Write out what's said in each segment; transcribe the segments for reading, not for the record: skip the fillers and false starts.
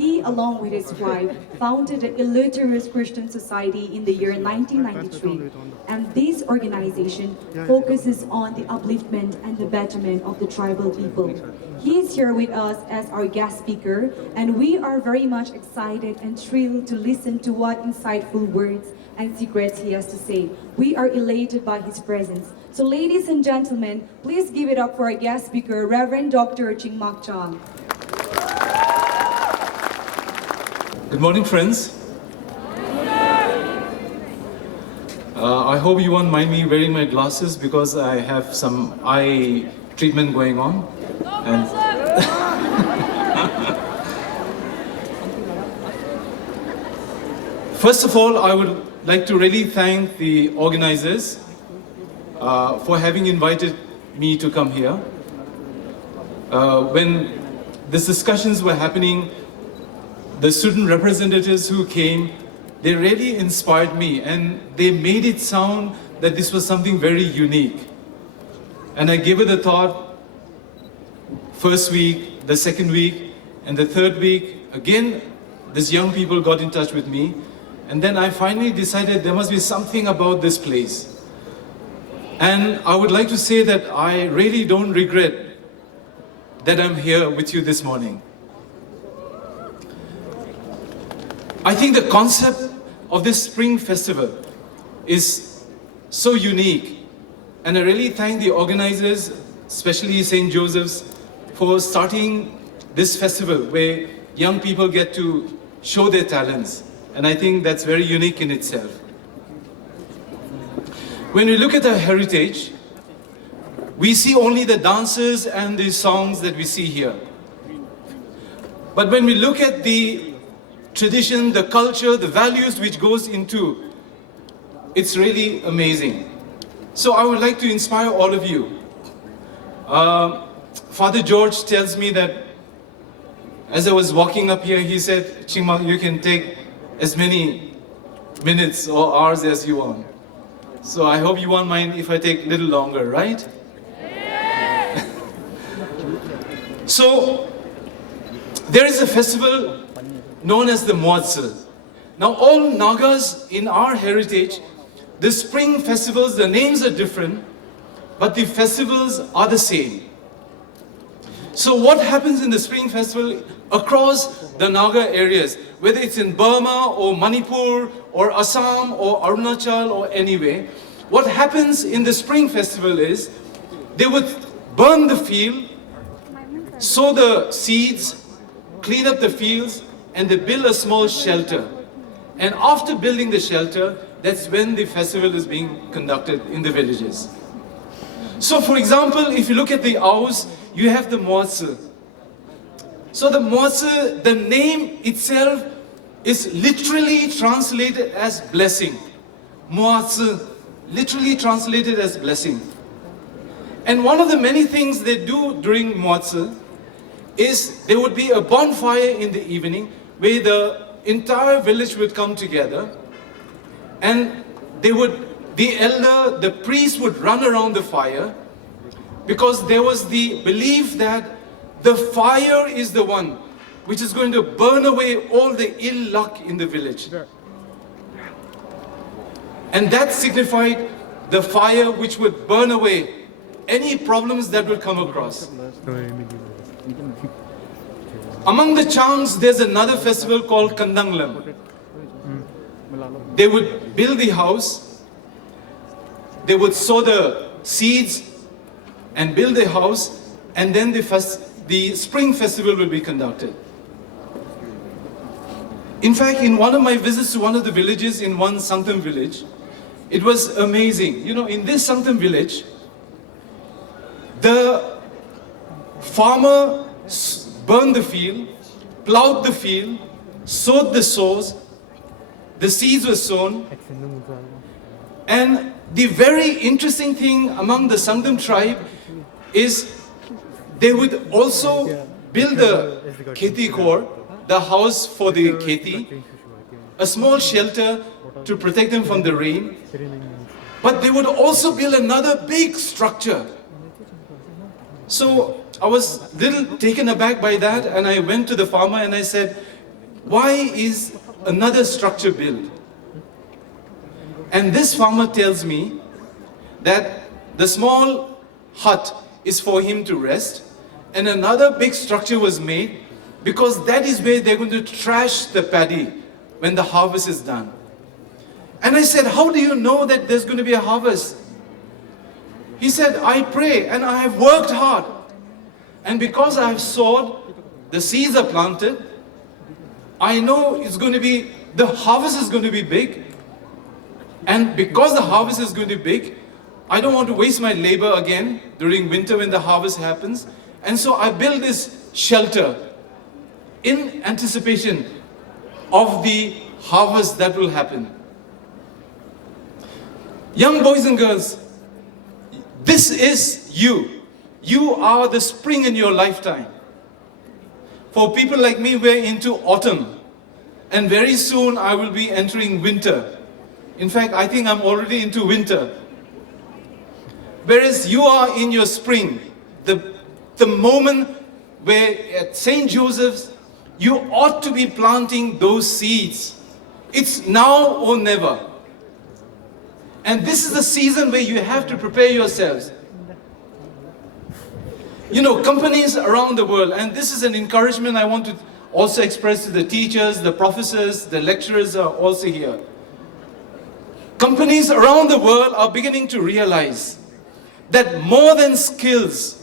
He, along with his wife, founded the Illiterate Christian Society in the year 1993. And this organization focuses on the upliftment and the betterment of the tribal people. He is here with us as our guest speaker, and we are very much excited and thrilled to listen to what insightful words and secrets he has to say. We are elated by his presence. So ladies and gentlemen, please give it up for our guest speaker, Reverend Dr. Chingmak Chang. Good morning, friends. I hope you won't mind me wearing my glasses because I have some eye treatment going on. And first of all, I would like to really thank the organizers for having invited me to come here. When these discussions were happening, the student representatives who came, they really inspired me and they made it sound that this was something very unique. And I gave it a thought. First week, the second week, and the third week, again, these young people got in touch with me. And then I finally decided there must be something about this place. And I would like to say that I really don't regret that I'm here with you this morning. I think the concept of this spring festival is so unique. And I really thank the organizers, especially St. Joseph's, for starting this festival where young people get to show their talents. And I think that's very unique in itself. When we look at our heritage, we see only the dances and the songs that we see here. But when we look at the tradition, the culture, the values which goes into, it's really amazing. So I would like to inspire all of you. Father George tells me that as I was walking up here, he said, Chingmak, you can take as many minutes or hours as you want. So I hope you won't mind if I take a little longer, right? Yeah. So there is a festival known as the Muatsa. Now all Nagas in our heritage, the spring festivals, the names are different, but the festivals are the same. So what happens in the spring festival across the Naga areas, whether it's in Burma or Manipur or Assam or Arunachal or anywhere, what happens in the spring festival is they would burn the field, sow the seeds, clean up the fields, and they build a small shelter. And after building the shelter, that's when the festival is being conducted in the villages. So for example, if you look at the Aus, you have the Muatsa. So the Muatsa, the name itself is literally translated as blessing. Muatsa, literally translated as blessing. And one of the many things they do during Muatsa is there would be a bonfire in the evening where the entire village would come together, and the elder, the priest would run around the fire, because there was the belief that the fire is the one which is going to burn away all the ill luck in the village. And that signified the fire which would burn away any problems that would come across. Among the Changs, there's another festival called Kandanglam. They would build the house, they would sow the seeds and build the house, and then the spring festival will be conducted. In fact, in one of my visits to one of the villages in one Sangtam village, it was amazing. You know, in this Sangtam village, the farmer burned the field, plowed the field, sowed the sows, the seeds were sown. And the very interesting thing among the Sangtam tribe is they would also build the kheti core, the house for the kheti, a small shelter to protect them from the rain. But they would also build another big structure. So I was a little taken aback by that, and I went to the farmer and I said, why is another structure built? And this farmer tells me that the small hut is for him to rest, and another big structure was made because that is where they're going to trash the paddy when the harvest is done. And I said, how do you know that there's going to be a harvest? He said, I pray and I have worked hard. And because I have sowed, the seeds are planted, I know it's going to be, the harvest is going to be big. And because the harvest is going to be big, I don't want to waste my labor again during winter when the harvest happens. And so I build this shelter in anticipation of the harvest that will happen. Young boys and girls, this is you. You are the spring in your lifetime. For people like me, we're into autumn. And very soon I will be entering winter. In fact, I think I'm already into winter. Whereas you are in your spring, the moment where at St. Joseph's, you ought to be planting those seeds. It's now or never. And this is the season where you have to prepare yourselves. You know, companies around the world, and this is an encouragement I want to also express to the teachers, the professors, the lecturers are also here. Companies around the world are beginning to realize that more than skills,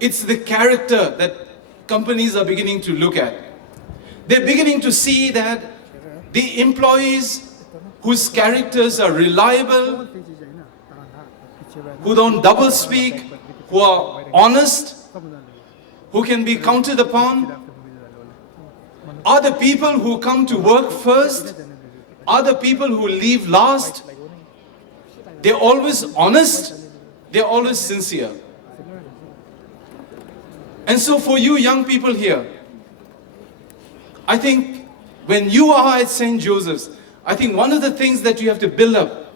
it's the character that companies are beginning to look at. They're beginning to see that the employees whose characters are reliable, who don't double speak, who are honest, who can be counted upon, are the people who come to work first, are the people who leave last. They're always honest, they're always sincere. And so for you young people here, I think when you are at St. Joseph's, I think one of the things that you have to build up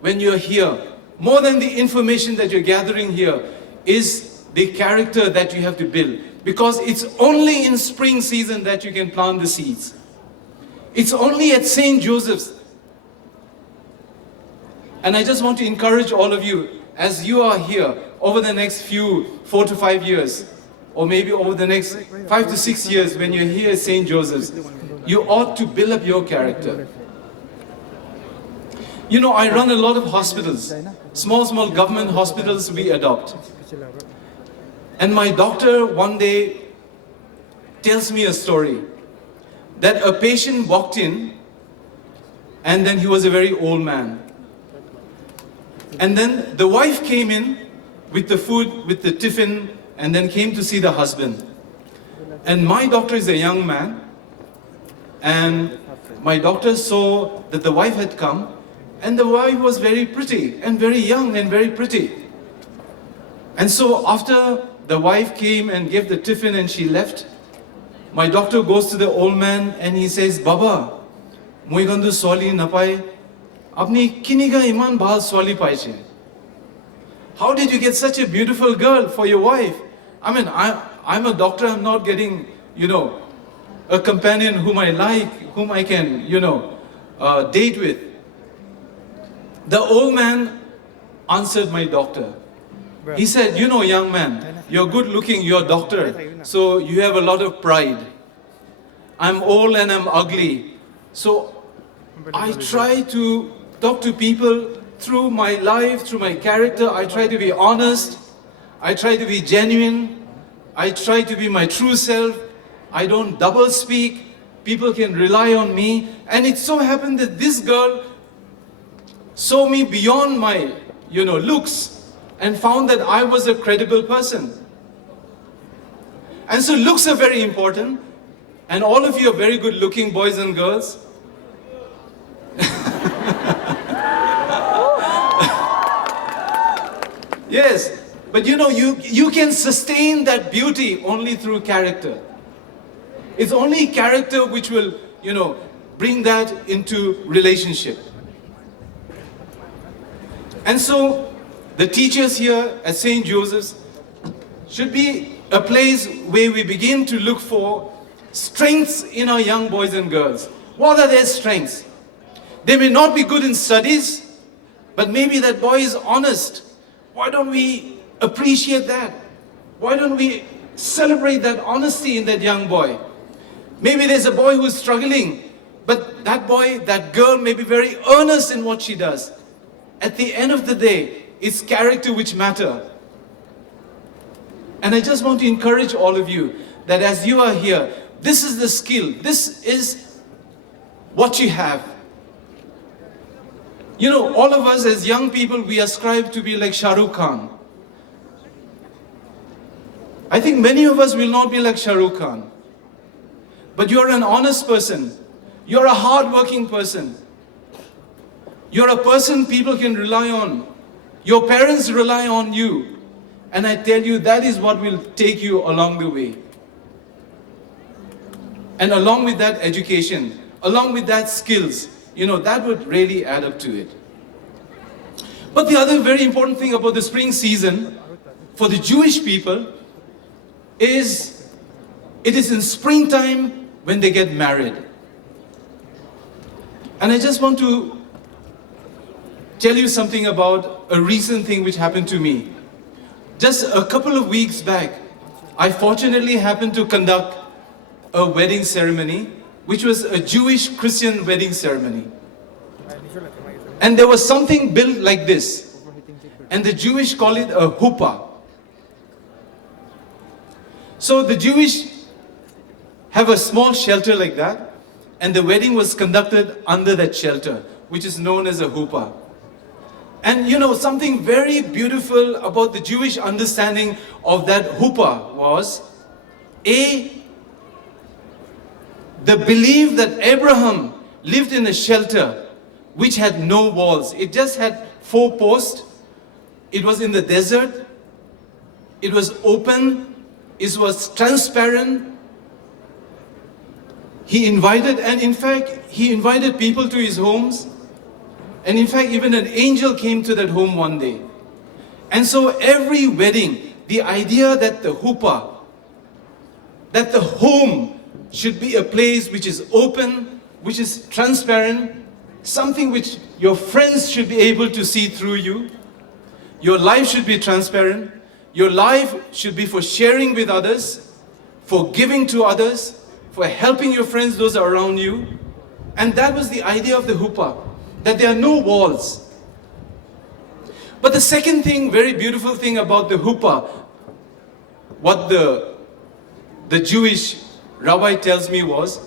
when you're here, more than the information that you're gathering here, is the character that you have to build. Because it's only in spring season that you can plant the seeds. It's only at St. Joseph's. And I just want to encourage all of you, as you are here over the next 4 to 5 years, or maybe over the next 5 to 6 years when you're here at St. Joseph's, you ought to build up your character. You know, I run a lot of hospitals, small government hospitals we adopt. And my doctor one day tells me a story that a patient walked in and then he was a very old man. And then the wife came in with the food, with the tiffin, and then came to see the husband. And my doctor is a young man, and my doctor saw that the wife had come, and the wife was very pretty and very young and very pretty. And so after the wife came and gave the tiffin and she left, my doctor goes to the old man and he says, Baba, moi gandu swali napai, apni kiniga iman bhal swali paiche. How did you get such a beautiful girl for your wife? I mean, I'm a doctor, I'm not getting, a companion whom I like, whom I can, date with. The old man answered my doctor. He said, young man, you're good looking, you're a doctor, so you have a lot of pride. I'm old and I'm ugly. So I try to talk to people through my life, through my character. I try to be honest. I try to be genuine. I try to be my true self. I don't double speak. People can rely on me. And it so happened that this girl saw me beyond my, looks and found that I was a credible person. And so looks are very important. And all of you are very good looking boys and girls. Yes, but you can sustain that beauty only through character. It's only character which will, bring that into relationship. And so the teachers here at St. Joseph's should be a place where we begin to look for strengths in our young boys and girls. What are their strengths? They may not be good in studies, but maybe that boy is honest. Why don't we appreciate that? Why don't we celebrate that honesty in that young boy? Maybe there's a boy who's struggling, but that boy, that girl may be very earnest in what she does. At the end of the day, it's character which matter. And I just want to encourage all of you that as you are here, this is the skill, this is what you have. You know, all of us as young people, we ascribe to be like Shah Rukh Khan. I think many of us will not be like Shah Rukh Khan. But you're an honest person. You're a hard-working person. You're a person people can rely on. Your parents rely on you. And I tell you, that is what will take you along the way. And along with that education, along with that skills, you know, that would really add up to it. But the other very important thing about the spring season for the Jewish people is it is in springtime when they get married. And I just want to tell you something about a recent thing which happened to me. Just a couple of weeks back, I fortunately happened to conduct a wedding ceremony, which was a Jewish Christian wedding ceremony. And there was something built like this. And the Jewish call it a huppah. So the Jewish have a small shelter like that, and the wedding was conducted under that shelter, which is known as a huppah. And you know, something very beautiful about the Jewish understanding of that huppah was, the belief that Abraham lived in a shelter which had no walls. It just had 4 posts. It was in the desert. It was open. It was transparent. He invited people to his homes. And in fact, even an angel came to that home one day. And so every wedding, the idea that the huppah, that the home should be a place which is open, which is transparent, something which your friends should be able to see through you. Your life should be transparent. Your life should be for sharing with others, for giving to others, for helping your friends, those around you. And that was the idea of the huppah, that there are no walls. But the second thing, very beautiful thing about the huppah, what the Jewish rabbi tells me was,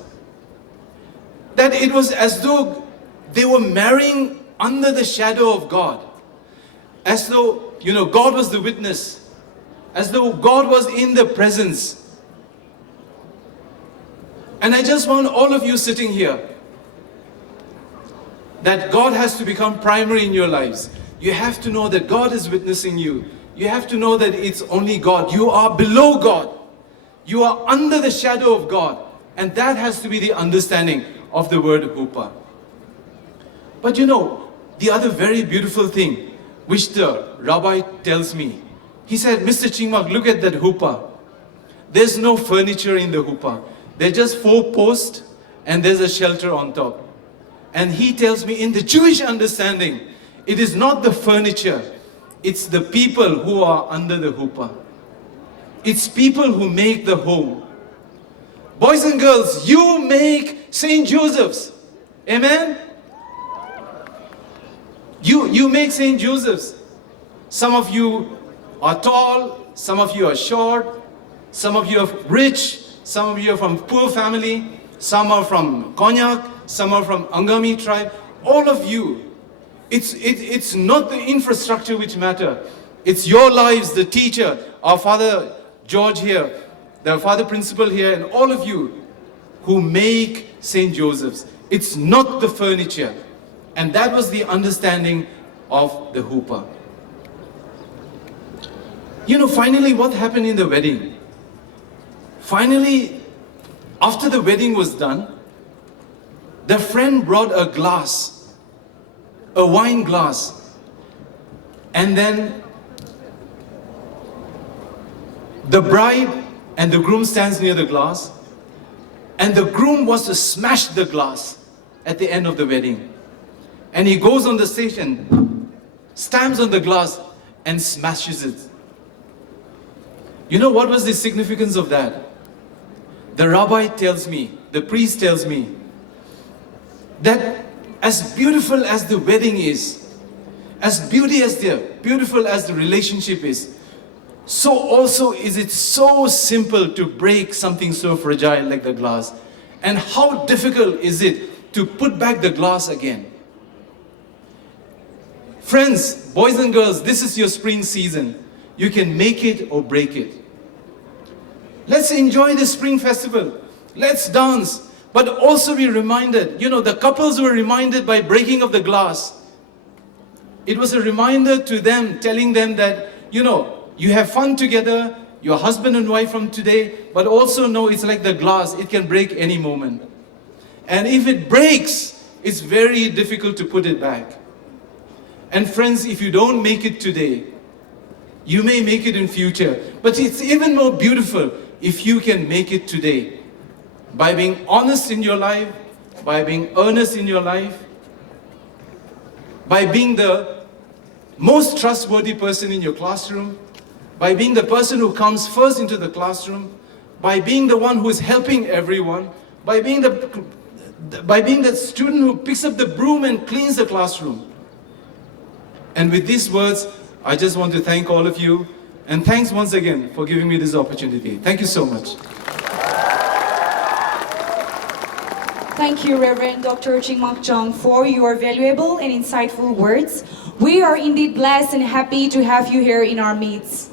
that it was as though they were marrying under the shadow of God. As though, you know, God was the witness. As though God was in the presence. And I just want all of you sitting here, that God has to become primary in your lives. You have to know that God is witnessing you. You have to know that it's only God. You are below God. You are under the shadow of God. And that has to be the understanding of the word huppah. But you know, the other very beautiful thing which the rabbi tells me, he said, Mr. Chingmak, look at that huppah. There's no furniture in the huppah. There's just 4 posts and there's a shelter on top. And he tells me, in the Jewish understanding, it is not the furniture, it's the people who are under the huppah. It's people who make the home. Boys and girls, you make St. Joseph's. Amen? You make St. Joseph's. Some of you are tall, some of you are short, some of you are rich, some of you are from poor family, some are from Konyak, some are from Angami tribe. All of you, it's not the infrastructure which matter. It's your lives, the teacher, our Father George here, the Father Principal here, and all of you who make St. Joseph's. It's not the furniture. And that was the understanding of the huppah. You know, finally what happened in the wedding? Finally, after the wedding was done, the friend brought a glass, a wine glass, and then the bride and the groom stands near the glass, And the groom was to smash the glass at the end of the wedding. And he goes on the stage and stamps on the glass and smashes it. You know what was the significance of that? The rabbi tells me, the priest tells me, that as beautiful as the wedding is, as beautiful as the relationship is, so also is it so simple to break something so fragile like the glass. And how difficult is it to put back the glass again? Friends, boys and girls, this is your spring season. You can make it or break it. Let's enjoy the spring festival. Let's dance. But also be reminded, the couples were reminded by breaking of the glass. It was a reminder to them, telling them that, you have fun together, your husband and wife from today, but also know it's like the glass, it can break any moment. And if it breaks, it's very difficult to put it back. And friends, if you don't make it today, you may make it in future. But it's even more beautiful if you can make it today. By being honest in your life, by being earnest in your life, by being the most trustworthy person in your classroom, by being the person who comes first into the classroom, by being the one who is helping everyone, by being the student who picks up the broom and cleans the classroom. And with these words, I just want to thank all of you, and thanks once again for giving me this opportunity. Thank you so much. Thank you, Reverend Dr. Chingmak Chang, for your valuable and insightful words. We are indeed blessed and happy to have you here in our midst.